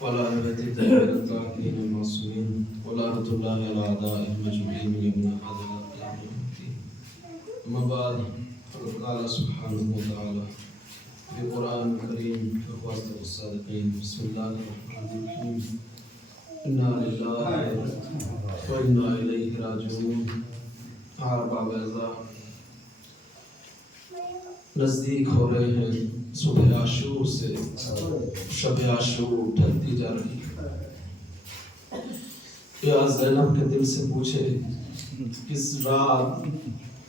ولا يهتدي إلى الطاغين المعصومين ولعنة الله على أعدائهم أجمعين من يوم هذا إلى يوم الدين. أما بعد فقد قال سبحانه وتعالى في القرآن الكريم وخاتم الصادقين بسم الله الرحمن الرحيم إنا لله وإنا إليه راجعون. أربع بیضا نزدیک ہو رہے ہیں صبح عاشور سے شب عاشور ڈھلتی جا رہی ہے. یا زینب کے دل سے پوچھے کس رات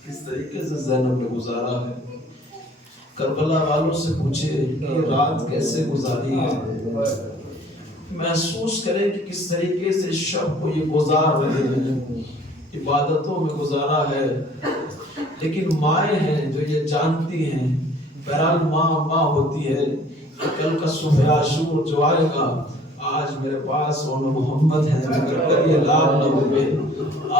کس طریقے سے زینب نے گزارا ہے. کربلا والوں سے پوچھے یہ رات کیسے گزاری ہے. محسوس کرے کہ کس طریقے سے شب کو یہ گزار رہے ہیں. عبادتوں میں گزارا ہے. لیکن مائیں ہیں جو یہ جانتی ہیں. بہرحال ماں ہوتی ہے کہ کل کا صبح عاشور جو آئے گا آج میرے پاس عمر محمد ہے مگر کل یہ لال نہ ہوگے.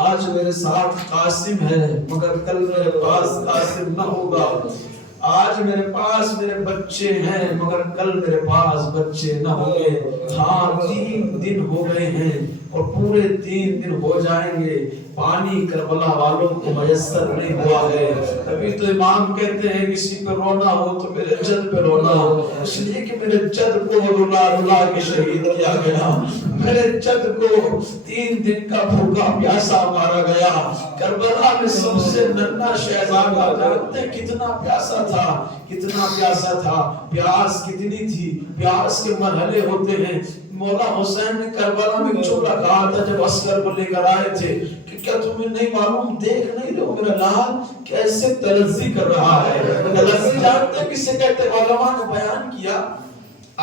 آج میرے ساتھ قاسم ہے مگر کل میرے پاس قاسم نہ ہوگا. آج میرے پاس میرے بچے ہیں مگر کل میرے پاس بچے نہ ہوں گے. ہاں 3 دن ہو گئے ہیں اور پورے 3 دن ہو جائیں گے. پانی کربلا والوں کو میسر نہیں ہوا ہے. ابھی تو امام کہتے ہیں کسی پہ رونا ہو تو میرے جد پہ رونا ہو، اس لیے کہ میرے جد کو رلا رلا کے شہید کیا گیا. میرے جد کو 3 دن کا بھوکا پیاسا مارا گیا. کربلا میں سب سے ننھا شہزادہ جانتے ہیں کتنا پیاسا تھا، کتنا پیاسا تھا. پیاس کتنی تھی، پیاس کے مرحلے ہوتے ہیں. مولا حسین نے کربلا میں چھوڑا کہا تھا جب عسکر کو لے کر آئے تھے کہ کیا تمہیں نہیں معلوم، دیکھ نہیں رہے ہو میرا لال کیسے تلذی کر رہا ہے. تلذی جانتے ہیں کسے کہتے ہیں؟ علماء نے بیان کیا.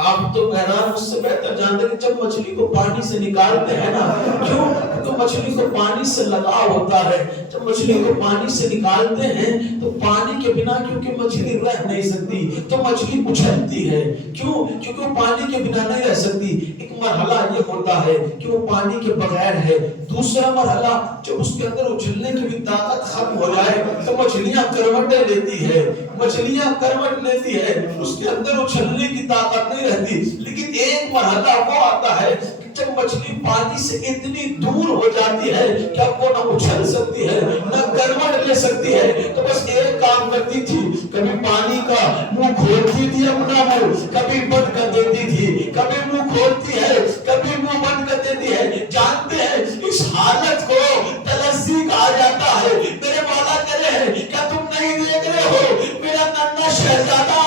آپ تو بہرحال مجھ سے بہتر جانتے کہ جب مچھلی کو پانی سے نکالتے ہیں نا، کیوں؟ تو مچھلی کو پانی سے لگاؤ ہوتا ہے. جب مچھلی کو پانی سے نکالتے ہیں تو پانی کے بنا کیونکہ مچھلی رہ نہیں سکتی تو مچھلی اچھلتی ہے. کیوں؟ کیونکہ وہ پانی کے بنا نہیں رہ سکتی. ایک مرحلہ یہ ہوتا ہے کہ وہ پانی کے بغیر ہے. دوسرا مرحلہ جب اس کے اندر اچھلنے کی بھی طاقت ختم ہو جائے تو مچھلیاں کروٹیں لیتی ہے. مچھلیاں کروٹ لیتی ہے، اس کے اندر اچھلنے کی طاقت نہیں رہتی. لیکن ایک مرحلہ وہ آتا ہے جب مچھلی پانی سے اتنی دور ہو جاتی ہے کہ اب وہ نہ اچھل سکتی ہے نہ کروٹ لے سکتی ہے. تو بس ایک کام کرتی تھی، کبھی پانی کا منہ کھولتی تھی اپنا منہ، کبھی بند کر دیتی تھی. کبھی منہ کھولتی ہے کبھی منہ بند کر دیتی ہے. جانتے ہیں اس حالت کو تلذی کہا جاتا ہے. میرے مولا کرے ہیں کیا تم نہیں دیکھ رہے ہو میرا ننھا شہزادہ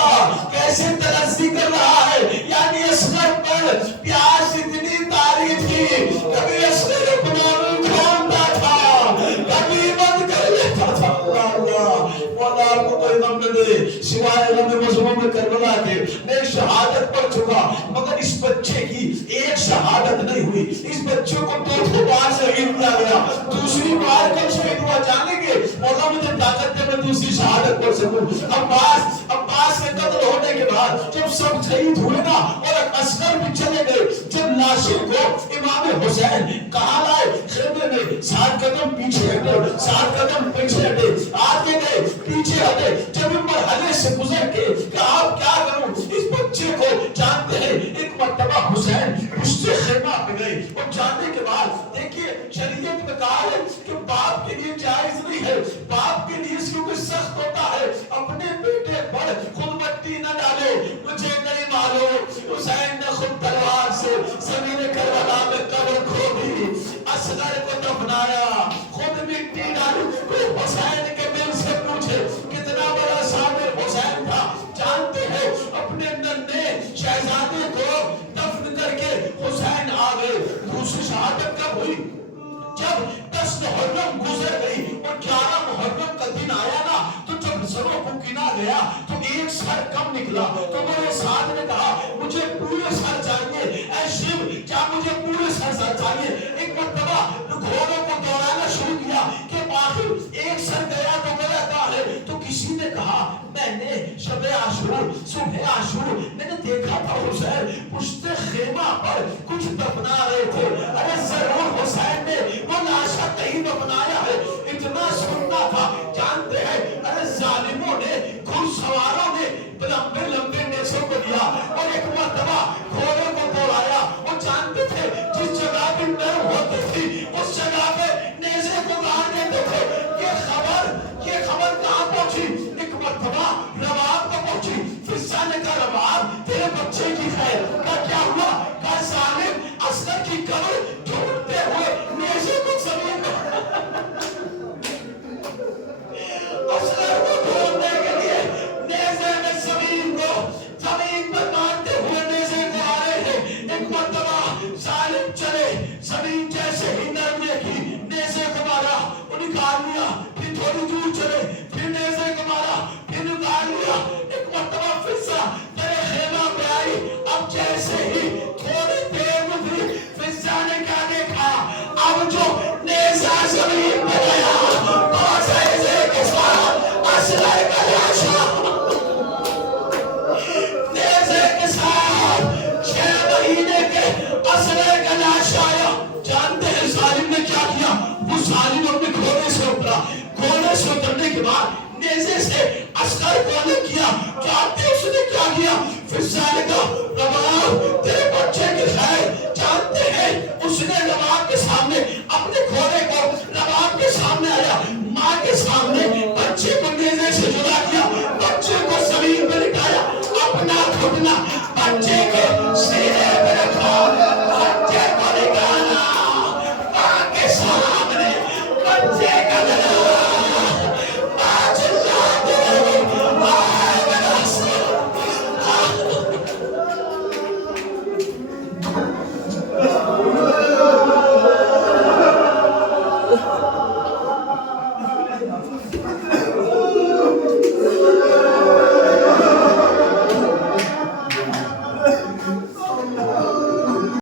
کیسے تلذی کر رہا ہے. یعنی اصغر پر پیاس اتنی طاری تھی، کبھی اصغر اپنا منہ کھولتا تھا کبھی بند کر لیتا تھا. مولا آپ کو کوئی غم نہ دے سوائے غم مظلوم کربلا کے. میں شہادت پڑھ چکا مگر اس بچے کی ایک شہادت نہیں ہوئی. اس بچے کو 2 بار شہید کیا گیا. دوسری بار کب شہید ہوا جانیں گے؟ مولا مجھے طاقت دے میں دوسری شہادت پڑھ سکوں. عباس کے قتل ہونے کے بعد جب سب شہید ہوئے نا اور عسکر بھی چلے گئے، جب لاشوں کو امام حسین کہاں لائے خیمے میں 7 قدم پیچھے ہٹے 7 قدم پیچھے ہٹے آگے گئے پیچھے ہٹے. جب ان مرحلے سے گزر کے کہ آپ کیا کروں اس بچے کو جانتے ہیں. ایک مرتبہ حسین پشت خیمہ پہ گئے اور جانے کے بعد دیکھیے شریعت میں کہا ہے کہ باپ کے لیے جائز نہیں ہے، باپ کے لیے کیونکہ سخت ہوتا ہے اپنے بیٹے پر خود مٹی نہ ڈالے. مجھے نہیں معلوم حسین نے خود تلوار سے زمین کربلا میں قبر کھودی، اصغر کو دفنایا، خود مٹی ڈالی. حسین کے دل سے پوچھے کتنا بڑا صابر حسین تھا. جانتے ہیں اپنے ننھے شہزادے کو دفن کر کے حسین آ گئے. دوسری شہادت کب ہوئی؟ جب 10 محرم گزر گئی اور 11 محرم کا دن آیا نا تو جب سروں کو گنا گیا تو ایک سر کم نکلا. تو میرے ساتھ نے کہا مجھے پورے سر چاہیے. اے شیو کیا مجھے پورے سر چاہیے؟ ایک مرتبہ گھوڑوں کو دوڑانا شروع کیا کہ آخر ایک سر گیا تو گیا کہاں ہے. تو کسی نے کہا میں نے شب عاشور صبح عاشور میں نے دیکھا تھا حسین پشت خیمہ پر کچھ دفنا رہے تھے. ارے ضرور حسین نے وہ لاشا کہیں دفنایا ہے، اتنا سننا تھا. جانتے ہیں ارے ظالموں نے گھڑ سواروں نے لمبے لمبے نیزوں کو دیا اور ایک مرتبہ گھوڑے کو دوڑایا اور ذالکہ رباب تیرے بچے کی خیر جانتے ہیں. اس نے رباب کے سامنے اپنے کھوڑے کو رباب کے سامنے آیا, ماں کے سامنے بچے کو نیزے سے جدا کیا, بچے کو زمین پر لٹایا, اپنا گھٹنا بچے کے سینے پر رکھا.